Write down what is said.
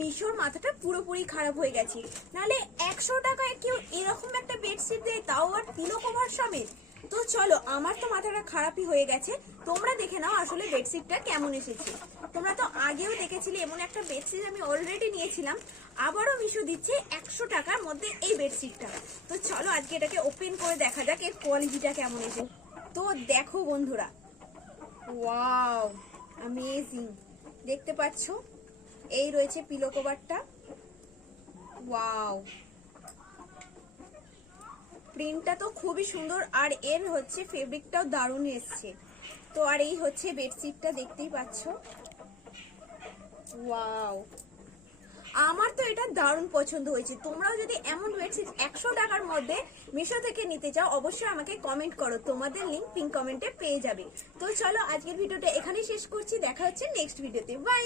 মিশোর মাথাটা পুরোপুরি খারাপ হয়ে গেছে। নাহলে 100 টাকায় কেউ এরকম একটা বেডশিট দেয়, তাও আর পিলো কভার সমেত। তো চলো, আমার তো মাথাটা খারাপই হয়ে গেছে। তোমরা দেখে নাও আসলে বেডশিটটা কেমন এসেছে। তোমরা তো আগেও দেখেছিলে এমন একটা বেডশিট আমি অলরেডি নিয়েছিলাম, আবারও মিশো দিচ্ছে 100 টাকার মধ্যে এই বেডশিটটা। তো চলো আজকে এটাকে ওপেন করে দেখা যাক এর কোয়ালিটিটা কেমন এসে। তো দেখো বন্ধুরা, ওয়াও অ্যামেজিং, দেখতে পাচ্ছ এই রয়েছে পিলো কভারটা। ওয়াও, প্রিন্টটা তো খুবই সুন্দর, আর এর হচ্ছে ফেব্রিকটাও দারুণ এসছে। তো আর এই হচ্ছে বেডশিটটা, দেখতেই পাচ্ছ। ওয়াও, আমার তো এটা দারুণ পছন্দ হয়েছে। তোমরাও যদি এমন বেডশিট 100 টাকার মধ্যে মিশো থেকে নিতে চাও, অবশ্যই আমাকে কমেন্ট করো, তোমাদের লিংক পিন কমেন্টে পেয়ে যাবে। তো চলো আজকের ভিডিওটা এখানেই শেষ করছি, দেখা হচ্ছে নেক্সট ভিডিওতে, বাই।